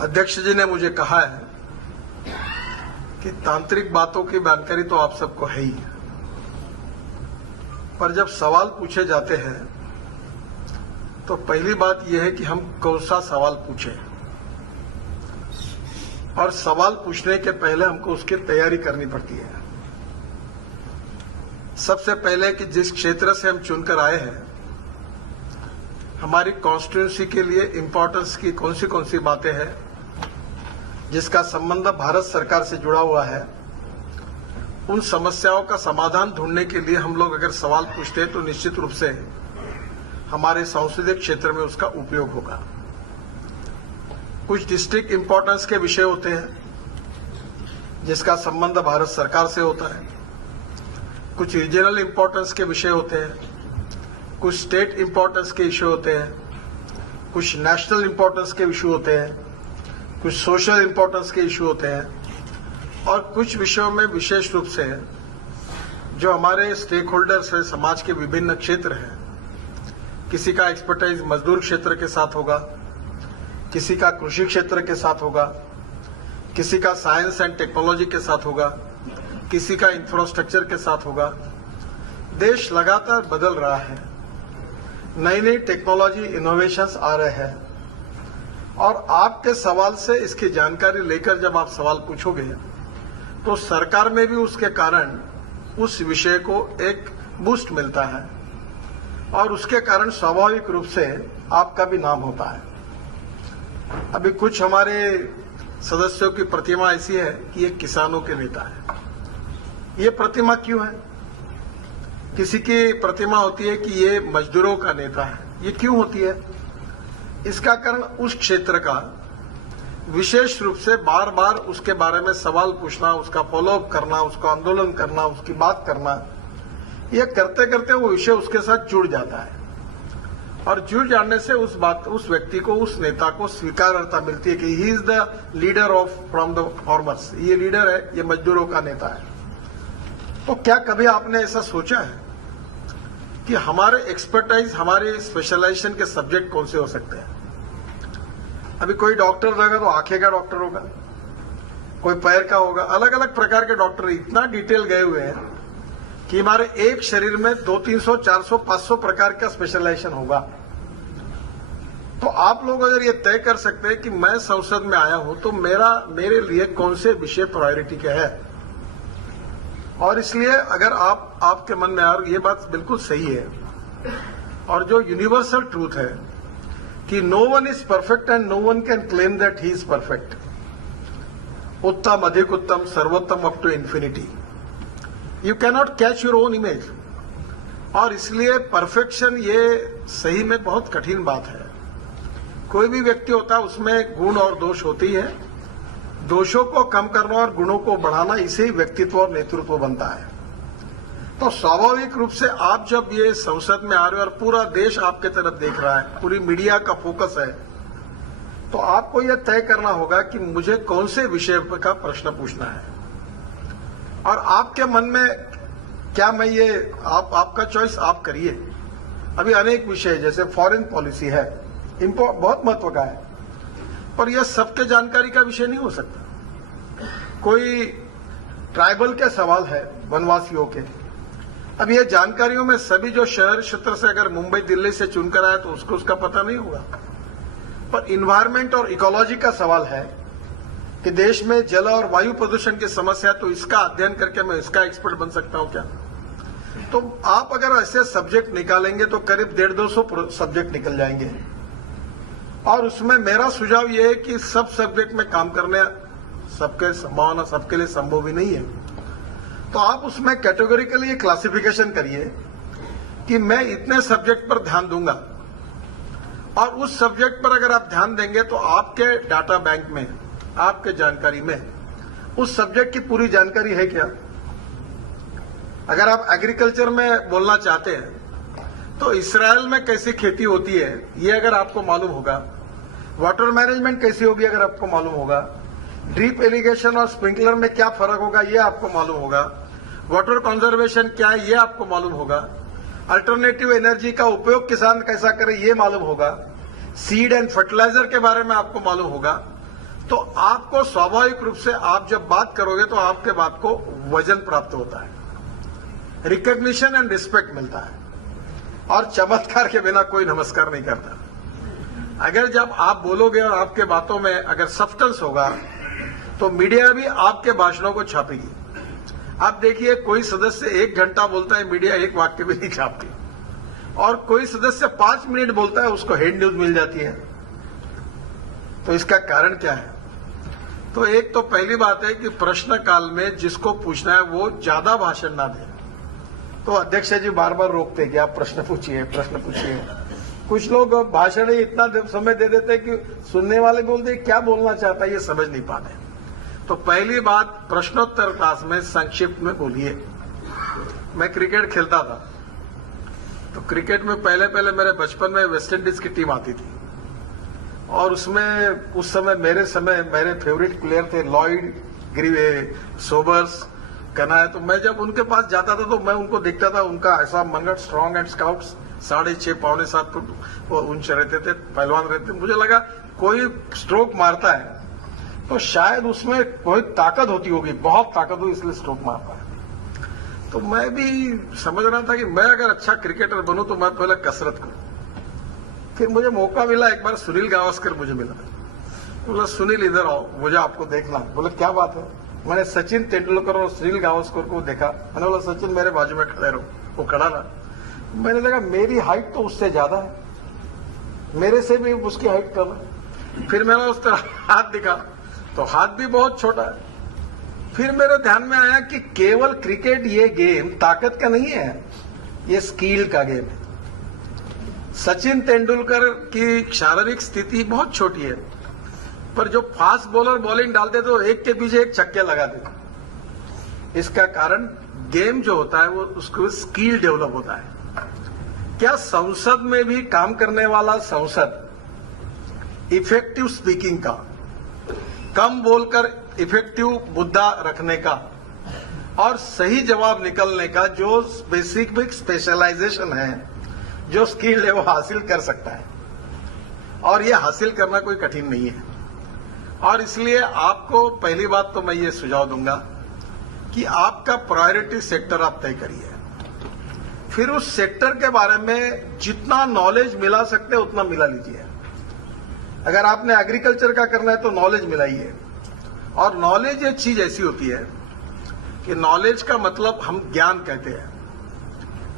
अध्यक्ष जी ने मुझे कहा है कि तांत्रिक बातों की जानकारी तो आप सबको है ही, पर जब सवाल पूछे जाते हैं तो पहली बात यह है कि हम कौन सा सवाल पूछें, और सवाल पूछने के पहले हमको उसकी तैयारी करनी पड़ती है। सबसे पहले कि जिस क्षेत्र से हम चुनकर आए हैं, हमारी कॉन्स्टिट्यूंसी के लिए इंपॉर्टेंस की कौन सी बातें हैं जिसका संबंध भारत सरकार से जुड़ा हुआ है, उन समस्याओं का समाधान ढूंढने के लिए हम लोग अगर सवाल पूछते हैं तो निश्चित रूप से हमारे संसदीय क्षेत्र में उसका उपयोग होगा। कुछ डिस्ट्रिक्ट इंपॉर्टेंस के विषय होते हैं जिसका संबंध भारत सरकार से होता है, कुछ रीजनल इंपॉर्टेंस के विषय होते हैं, कुछ स्टेट इंपॉर्टेंस के इश्यू होते हैं, कुछ नेशनल इंपॉर्टेंस के इश्यू होते हैं, कुछ सोशल इंपॉर्टेंस के इश्यू होते हैं, और कुछ विषयों में विशेष रूप से जो हमारे स्टेक होल्डर्स हैं, समाज के विभिन्न क्षेत्र हैं, किसी का एक्सपर्टाइज मजदूर क्षेत्र के साथ होगा, किसी का कृषि क्षेत्र के साथ होगा, किसी का साइंस एंड टेक्नोलॉजी के साथ होगा, किसी का इंफ्रास्ट्रक्चर के साथ होगा। देश लगातार बदल रहा है, नई नई टेक्नोलॉजी इनोवेशंस आ रहे हैं, और आपके सवाल से इसकी जानकारी लेकर जब आप सवाल पूछोगे तो सरकार में भी उसके कारण उस विषय को एक बूस्ट मिलता है, और उसके कारण स्वाभाविक रूप से आपका भी नाम होता है। अभी कुछ हमारे सदस्यों की प्रतिमा ऐसी है कि ये किसानों के नेता है। ये प्रतिमा क्यों है? किसी की प्रतिमा होती है कि ये मजदूरों का नेता है। ये क्यों होती है? इसका कारण उस क्षेत्र का विशेष रूप से बार बार उसके बारे में सवाल पूछना, उसका फॉलोअप करना, उसको आंदोलन करना, उसकी बात करना, ये करते करते वो विषय उसके साथ जुड़ जाता है, और जुड़ जाने से उस व्यक्ति को, उस नेता को स्वीकार्यता मिलती है कि he is the leader of from the farmers. ये लीडर है, ये मजदूरों का नेता है। तो क्या कभी आपने ऐसा सोचा है कि हमारे एक्सपर्टाइज, हमारे स्पेशलाइजेशन के सब्जेक्ट कौन से हो सकते हैं? अभी कोई डॉक्टर रहेगा तो आंखें का डॉक्टर होगा, कोई पैर का होगा, अलग अलग प्रकार के डॉक्टर इतना डिटेल गए हुए हैं कि हमारे एक शरीर में 200, 300, 400, 500 प्रकार का स्पेशलाइजेशन होगा। तो आप लोग अगर ये तय कर सकते हैं कि मैं संसद में आया हूं तो मेरे लिए कौन से विषय प्रायोरिटी के हैं, और इसलिए अगर आपके मन में यार ये बात बिल्कुल सही है, और जो यूनिवर्सल ट्रूथ है कि no one is perfect and no one can claim that he is perfect, उत्तम, अधिक उत्तम, सर्वोत्तम up to infinity, you cannot catch your own image. और इसलिए परफेक्शन ये सही में बहुत कठिन बात है। कोई भी व्यक्ति होता है उसमें गुण और दोष होती है, दोषों को कम करना और गुणों को बढ़ाना, इसे ही व्यक्तित्व और नेतृत्व बनता है। तो स्वाभाविक रूप से आप जब ये संसद में आ रहे हो और पूरा देश आपके तरफ देख रहा है, पूरी मीडिया का फोकस है, तो आपको यह तय करना होगा कि मुझे कौन से विषय का प्रश्न पूछना है, और आपके मन में क्या मैं ये आपका चॉइस आप करिए। अभी अनेक विषय जैसे फॉरेन पॉलिसी है, बहुत महत्व का है, पर यह सबके जानकारी का विषय नहीं हो सकता। कोई ट्राइबल के सवाल है, वनवासियों के, अब ये जानकारियों में सभी जो शहर क्षेत्र से अगर मुंबई दिल्ली से चुनकर आए तो उसको उसका पता नहीं होगा। पर इन्वायरमेंट और इकोलॉजी का सवाल है कि देश में जल और वायु प्रदूषण की समस्या, तो इसका अध्ययन करके मैं इसका एक्सपर्ट बन सकता हूं क्या? तो आप अगर ऐसे सब्जेक्ट निकालेंगे तो करीब 150-200 सब्जेक्ट निकल जाएंगे, और उसमें मेरा सुझाव यह है कि सब सब्जेक्ट में काम करने सबके संभावना सबके लिए संभव ही नहीं है। तो आप उसमें कैटेगोरिकली क्लासिफिकेशन करिए कि मैं इतने सब्जेक्ट पर ध्यान दूंगा, और उस सब्जेक्ट पर अगर आप ध्यान देंगे तो आपके डाटा बैंक में, आपके जानकारी में उस सब्जेक्ट की पूरी जानकारी है क्या? अगर आप एग्रीकल्चर में बोलना चाहते हैं तो इसराइल में कैसी खेती होती है ये अगर आपको मालूम होगा, वाटर मैनेजमेंट कैसी होगी अगर आपको मालूम होगा, ड्रिप इरिगेशन और स्प्रिंकलर में क्या फर्क होगा ये आपको मालूम होगा, वाटर कंजर्वेशन क्या है ये आपको मालूम होगा, अल्टरनेटिव एनर्जी का उपयोग किसान कैसा करे ये मालूम होगा, सीड एंड फर्टिलाइजर के बारे में आपको मालूम होगा, तो आपको स्वाभाविक रूप से आप जब बात करोगे तो आपके बात को वजन प्राप्त होता है, रिकॉग्निशन एंड रिस्पेक्ट मिलता है। और चमत्कार के बिना कोई नमस्कार नहीं करता। अगर जब आप बोलोगे और आपके बातों में अगर सब्सटेंस होगा तो मीडिया भी आपके भाषणों को छापेगी। आप देखिए, कोई सदस्य 1 घंटा बोलता है, मीडिया 1 वाक्य भी नहीं छापती, और कोई सदस्य 5 मिनट बोलता है, उसको हेड न्यूज मिल जाती है। तो इसका कारण क्या है? तो एक तो पहली बात है कि प्रश्न काल में जिसको पूछना है वो ज्यादा भाषण ना दे। तो अध्यक्ष जी बार बार रोकते कि आप प्रश्न पूछिए, प्रश्न पूछिए। कुछ लोग भाषण ही इतना समय दे देते हैं कि सुनने वाले बोलते क्या बोलना चाहता है ये समझ नहीं पाते। तो पहली बात, प्रश्नोत्तर क्लास में संक्षिप्त में बोलिए। मैं क्रिकेट खेलता था, तो क्रिकेट में पहले मेरे बचपन में वेस्ट इंडीज की टीम आती थी, और उसमें उस समय मेरे फेवरेट प्लेयर थे लॉयड, ग्रीवे, सोबर्स, कनाय। तो मैं जब उनके पास जाता था तो मैं उनको देखता था, उनका ऐसा मनगढ़ स्ट्रांग एंड स्काउट्स 6.5 पौने 7 फुट वो ऊंचे रहते थे, पहलवान रहते थे। मुझे लगा कोई स्ट्रोक मारता है तो शायद उसमें कोई ताकत होती होगी, बहुत ताकत हो इसलिए स्ट्रोक मारता है। तो मैं भी समझ रहा था कि मैं अगर अच्छा क्रिकेटर बनूं तो मैं पहले कसरत करूं। फिर मुझे मौका मिला, एक बार सुनील गावस्कर मुझे मिला। बोला सुनील इधर आओ, मुझे आपको देखना। बोले क्या बात है? मैंने सचिन तेंदुलकर और सुनील गावस्कर को देखा। मैंने बोला सचिन मेरे बाजू में खड़े रहो। वो खड़ा रहा। मैंने देखा मेरी हाइट तो उससे ज्यादा है, मेरे से भी उसकी हाइट कम है। फिर मैंने उस तरह हाथ दिखा तो हाथ भी बहुत छोटा है। फिर मेरे ध्यान में आया कि केवल क्रिकेट ये गेम ताकत का नहीं है, ये स्किल का गेम है। सचिन तेंदुलकर की शारीरिक स्थिति बहुत छोटी है, पर जो फास्ट बॉलर बॉलिंग डालते तो एक के पीछे एक छक्के लगा देते। इसका कारण गेम जो होता है वो उसको स्किल डेवलप होता है। क्या संसद में भी काम करने वाला संसद इफेक्टिव स्पीकिंग का, कम बोलकर इफेक्टिव मुद्दा रखने का और सही जवाब निकलने का जो स्पेसिफिक स्पेशलाइजेशन है, जो स्किल है वो हासिल कर सकता है। और ये हासिल करना कोई कठिन नहीं है। और इसलिए आपको पहली बात तो मैं ये सुझाव दूंगा कि आपका प्रायोरिटी सेक्टर आप तय करिए। फिर उस सेक्टर के बारे में जितना नॉलेज मिला सकते हैं उतना मिला लीजिए। अगर आपने एग्रीकल्चर का करना है तो नॉलेज मिलाइए। और नॉलेज एक चीज ऐसी होती है कि नॉलेज का मतलब हम ज्ञान कहते हैं।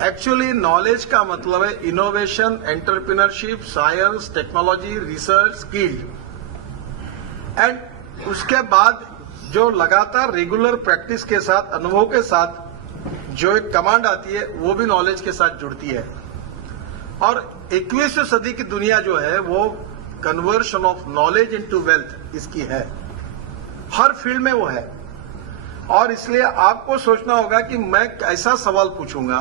एक्चुअली नॉलेज का मतलब है innovation, entrepreneurship, science, technology, research, skill. And उसके बाद जो लगातार रेगुलर प्रैक्टिस के साथ, अनुभव के साथ जो एक कमांड आती है वो भी नॉलेज के साथ जुड़ती है। और 21वीं सदी की दुनिया जो है वो conversion of knowledge into wealth इसकी है, हर फील्ड में वो है। और इसलिए आपको सोचना होगा कि मैं ऐसा सवाल पूछूंगा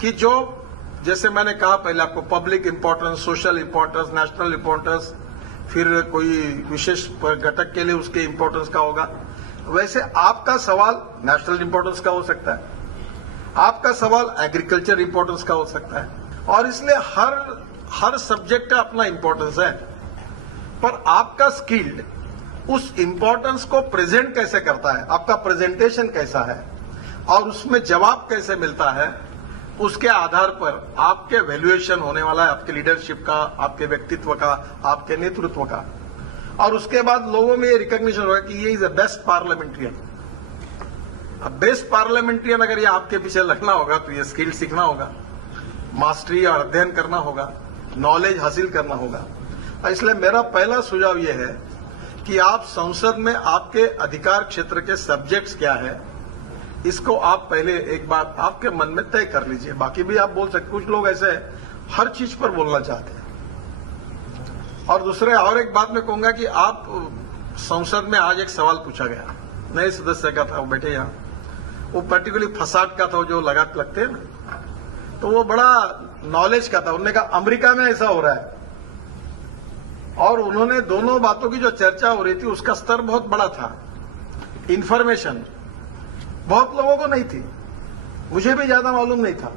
कि जो, जैसे मैंने कहा पहले आपको, public importance, social importance, national importance, फिर कोई विशेष घटक के लिए उसके इंपॉर्टेंस का होगा। वैसे आपका सवाल नेशनल इंपॉर्टेंस का हो सकता है, आपका सवाल एग्रीकल्चर इंपॉर्टेंस का हो सकता है। और इसलिए हर सब्जेक्ट का अपना इंपॉर्टेंस है, पर आपका स्किल्ड उस इंपॉर्टेंस को प्रेजेंट कैसे करता है, आपका प्रेजेंटेशन कैसा है और उसमें जवाब कैसे मिलता है, उसके आधार पर आपके वैल्यूएशन होने वाला है, आपके लीडरशिप का, आपके व्यक्तित्व का, आपके नेतृत्व का। और उसके बाद लोगों में ये रिकॉग्निशन होगा कि ये इज अ बेस्ट पार्लियामेंट्रियन। अब बेस्ट पार्लियामेंट्रियन अगर ये आपके पीछे लगना होगा तो ये स्किल सीखना होगा, मास्टरी और अध्ययन करना होगा, नॉलेज हासिल करना होगा। इसलिए मेरा पहला सुझाव ये है कि आप संसद में आपके अधिकार क्षेत्र के सब्जेक्ट्स क्या है, इसको आप पहले एक बार आपके मन में तय कर लीजिए। बाकी भी आप बोल सकते, कुछ लोग ऐसे हर चीज पर बोलना चाहते हैं। और दूसरे और एक बात मैं कहूंगा कि आप संसद में आज एक सवाल पूछा गया, नए सदस्य का था, वो बैठे यहाँ, वो पर्टिकुलरली फसाद का था, जो लगते हैं ना, तो वो बड़ा नॉलेज का था। उन्होंने कहा अमेरिका में ऐसा हो रहा है, और उन्होंने दोनों बातों की जो चर्चा हो रही थी उसका स्तर बहुत बड़ा था। इंफॉर्मेशन बहुत लोगों को नहीं थी, मुझे भी ज्यादा मालूम नहीं था,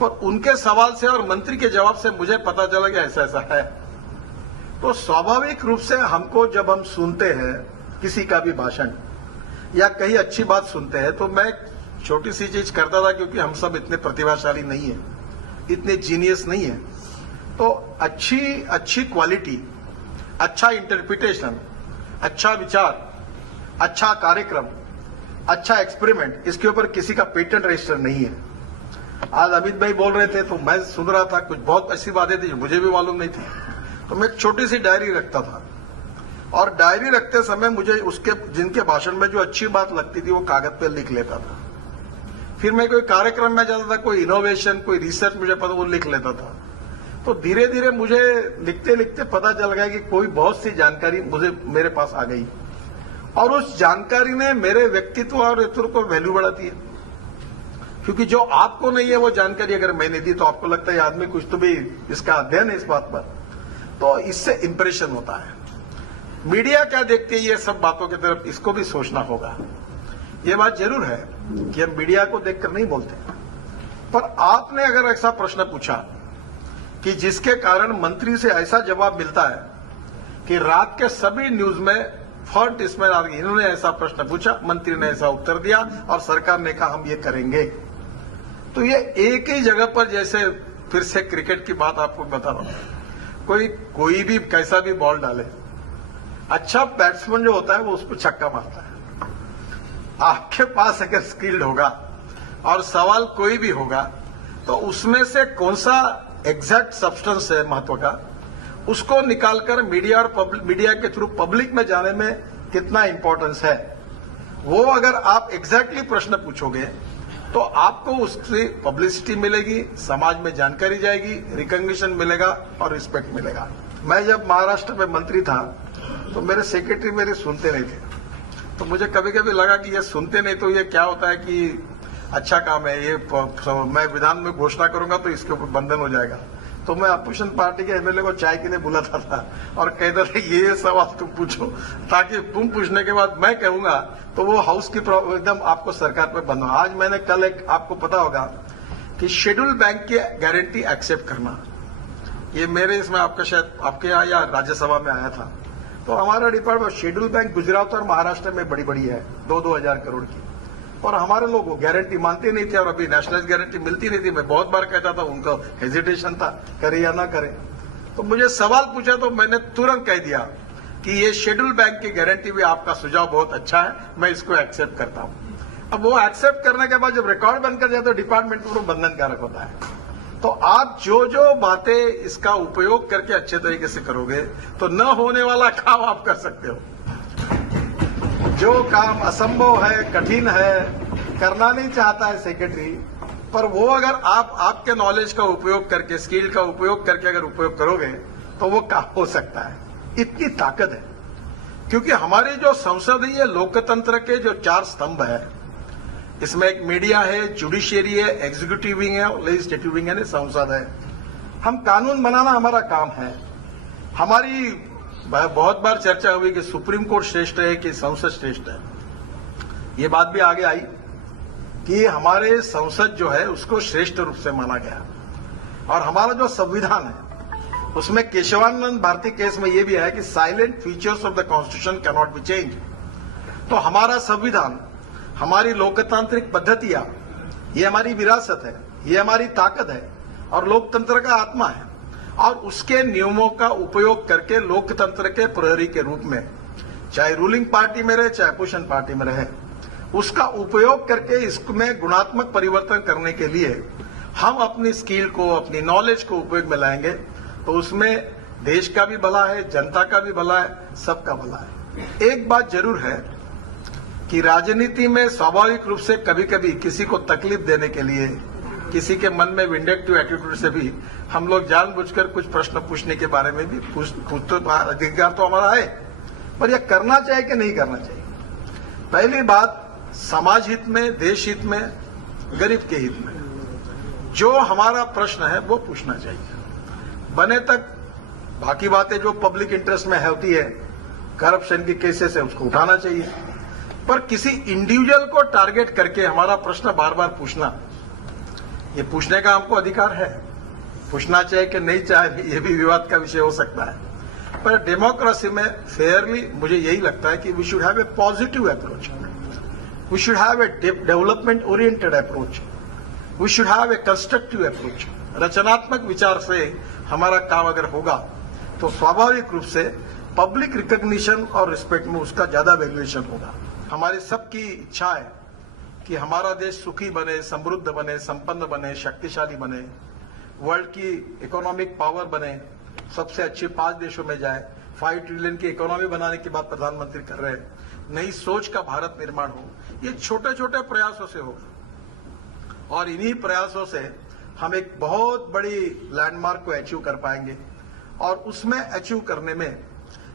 पर उनके सवाल से और मंत्री के जवाब से मुझे पता चला कि ऐसा ऐसा है। तो स्वाभाविक रूप से हमको जब हम सुनते हैं किसी का भी भाषण या कहीं अच्छी बात सुनते हैं तो मैं छोटी सी चीज करता था, क्योंकि हम सब इतने प्रतिभाशाली नहीं है, इतने जीनियस नहीं है। तो अच्छी क्वालिटी, अच्छा इंटरप्रिटेशन, अच्छा विचार, अच्छा कार्यक्रम, अच्छा एक्सपेरिमेंट, इसके ऊपर किसी का पेटेंट रजिस्टर नहीं है। आज अमित भाई बोल रहे थे तो मैं सुन रहा था, कुछ बहुत ऐसी बातें थी जो मुझे भी मालूम नहीं थी। तो मैं एक छोटी सी डायरी रखता था और डायरी रखते समय मुझे उसके जिनके भाषण में जो अच्छी बात लगती थी वो कागज पे लिख लेता था। फिर मैं कोई कार्यक्रम में जाता था, कोई इनोवेशन, कोई रिसर्च मुझे पता, वो लिख लेता था। तो धीरे धीरे मुझे लिखते लिखते पता चल गया कि कोई बहुत सी जानकारी मेरे पास आ गई और उस जानकारी ने मेरे व्यक्तित्व और नेतृत्व को वैल्यू बढ़ाती है। क्योंकि जो आपको नहीं है वो जानकारी अगर मैंने दी तो आपको लगता है आदमी कुछ तो भी इसका अध्ययन है इस बात पर, तो इससे इंप्रेशन होता है। मीडिया क्या देखती है ये सब बातों की तरफ इसको भी सोचना होगा। ये बात जरूर है कि हम मीडिया को देखकर नहीं बोलते, पर आपने अगर ऐसा प्रश्न पूछा कि जिसके कारण मंत्री से ऐसा जवाब मिलता है कि रात के सभी न्यूज में फ्रंट इसमें आ गई, इन्होंने ऐसा प्रश्न पूछा, मंत्री ने ऐसा उत्तर दिया और सरकार ने कहा हम ये करेंगे। तो ये एक ही जगह पर, जैसे फिर से क्रिकेट की बात आपको बता रहा हूं, कोई भी कैसा भी बॉल डाले, अच्छा बैट्समैन जो होता है वो उसको छक्का मारता है। आपके पास अगर स्किल्ड होगा और सवाल कोई भी होगा तो उसमें से कौन सा एग्जैक्ट सब्सटेंस है महत्व का, उसको निकालकर मीडिया के थ्रू पब्लिक में जाने में कितना इंपॉर्टेंस है, वो अगर आप एग्जैक्टली प्रश्न पूछोगे तो आपको उससे पब्लिसिटी मिलेगी, समाज में जानकारी जाएगी, रिकॉग्निशन मिलेगा और रिस्पेक्ट मिलेगा। मैं जब महाराष्ट्र में मंत्री था तो मेरे सेक्रेटरी मेरे सुनते नहीं थे, तो मुझे कभी कभी लगा कि ये सुनते नहीं तो ये क्या होता है कि अच्छा काम है, ये मैं विधान में घोषणा करूंगा तो इसके ऊपर बंधन हो जाएगा। तो मैं अपोजिशन पार्टी के एमएलए को चाय के लिए बुलाता था और कहता था ये सवाल तुम पूछो, ताकि तुम पूछने के बाद मैं कहूंगा तो वो हाउस की एकदम आपको सरकार पे बंधो। आज मैंने कल एक, आपको पता होगा कि शेड्यूल बैंक की गारंटी एक्सेप्ट करना, ये मेरे इसमें आपका शायद आपके यहाँ या राज्यसभा में आया था। तो हमारा डिपार्टमेंट शेड्यूल बैंक गुजरात और महाराष्ट्र में बड़ी बड़ी है, 2-2 हजार करोड़ की, और हमारे लोग वो गारंटी मानते नहीं थे और अभी नेशनल गारंटी मिलती नहीं थी। मैं बहुत बार कहता था, उनका हेजिटेशन था करे या ना करे। तो मुझे सवाल पूछा तो मैंने तुरंत कह दिया कि ये शेड्यूल बैंक की गारंटी भी आपका सुझाव बहुत अच्छा है, मैं इसको एक्सेप्ट करता हूं। अब वो एक्सेप्ट करने के बाद जब रिकॉर्ड बनकर जाए तो डिपार्टमेंट को बंधनकारक होता है। तो आप जो जो बातें इसका उपयोग करके अच्छे तरीके से करोगे तो न होने वाला काम आप कर सकते हो। जो काम असंभव है, कठिन है, करना नहीं चाहता है सेक्रेटरी, पर वो अगर आप आपके नॉलेज का उपयोग करके, स्किल का उपयोग करके अगर उपयोग करोगे तो वो काम हो सकता है। इतनी ताकत है, क्योंकि हमारी जो संसद है ये लोकतंत्र के जो 4 स्तंभ है, इसमें एक मीडिया है, जुडिशियरी है, एग्जीक्यूटिव विंग है और लेजिस्लेटिव विंग है, संसद है। हम कानून बनाना हमारा काम है। हमारी बहुत बार चर्चा हुई कि सुप्रीम कोर्ट श्रेष्ठ है कि संसद श्रेष्ठ है। ये बात भी आगे आई कि हमारे संसद जो है उसको श्रेष्ठ रूप से माना गया और हमारा जो संविधान है उसमें केशवानंद भारती केस में यह भी है कि salient features of the constitution can not be change. तो हमारा संविधान, हमारी लोकतांत्रिक पद्धतियां, ये हमारी विरासत है, ये हमारी ताकत है और लोकतंत्र का आत्मा है। और उसके नियमों का उपयोग करके लोकतंत्र के प्रहरी के रूप में, चाहे रूलिंग पार्टी में रहे चाहे अपोजिशन पार्टी में रहे, उसका उपयोग करके इसमें गुणात्मक परिवर्तन करने के लिए हम अपनी स्किल को, अपनी नॉलेज को उपयोग में लाएंगे तो उसमें देश का भी भला है, जनता का भी भला है, सबका भला है। एक बात जरूर है कि राजनीति में स्वाभाविक रूप से कभी कभी किसी को तकलीफ देने के लिए, किसी के मन में विंडेक्टिव एटीट्यूड से भी हम लोग जानबूझकर कुछ प्रश्न पूछने के बारे में भी अधिकार तो हमारा है, पर यह करना चाहिए कि नहीं करना चाहिए। पहली बात, समाज हित में, देश हित में, गरीब के हित में जो हमारा प्रश्न है वो पूछना चाहिए। बने तक बाकी बातें जो पब्लिक इंटरेस्ट में होती है, करप्शन की केसेस है, उसको उठाना चाहिए, पर किसी इंडिविजुअल को टारगेट करके हमारा प्रश्न बार बार पूछना, ये पूछने का हमको अधिकार है। पूछना चाहिए कि नहीं चाहिए, ये भी विवाद का विषय हो सकता है, पर डेमोक्रेसी में फेयरली मुझे यही लगता है कि we should have a positive approach, we should have a development oriented approach, we should have a constructive approach. रचनात्मक विचार से हमारा काम अगर होगा तो स्वाभाविक रूप से पब्लिक रिकॉग्निशन और रिस्पेक्ट में उसका ज्यादा वैल्यूएशन होगा। हमारी सबकी इच्छा है कि हमारा देश सुखी बने, समृद्ध बने, संपन्न बने, शक्तिशाली बने, वर्ल्ड की इकोनॉमिक पावर बने, सबसे अच्छे 5 देशों में जाए, 5 ट्रिलियन की इकोनॉमी बनाने की बात प्रधानमंत्री कर रहे हैं, नई सोच का भारत निर्माण हो। ये छोटे छोटे प्रयासों से होगा और इन्हीं प्रयासों से हम एक बहुत बड़ी लैंडमार्क को अचीव कर पाएंगे। और उसमें अचीव करने में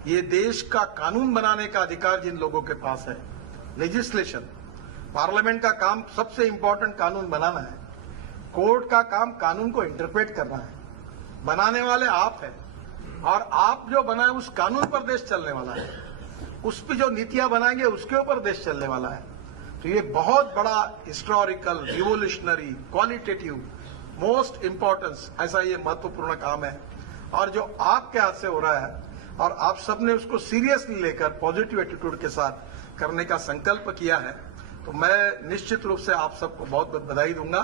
ये देश का कानून बनाने का अधिकार जिन लोगों के पास है, लेजिस्लेशन, पार्लियामेंट का काम सबसे इंपॉर्टेंट कानून बनाना है, कोर्ट का काम कानून को इंटरप्रेट करना है, बनाने वाले आप हैं और आप जो बनाए उस कानून पर देश चलने वाला है, उस पर जो नीतियां बनाएंगे उसके ऊपर देश चलने वाला है। तो ये बहुत बड़ा historical, revolutionary, qualitative, most importance ऐसा ये महत्वपूर्ण काम है और जो आपके हाथ से हो रहा है और आप सबने उसको सीरियसली लेकर पॉजिटिव एटीट्यूड के साथ करने का संकल्प किया है, तो मैं निश्चित रूप से आप सबको बहुत बहुत बधाई दूंगा।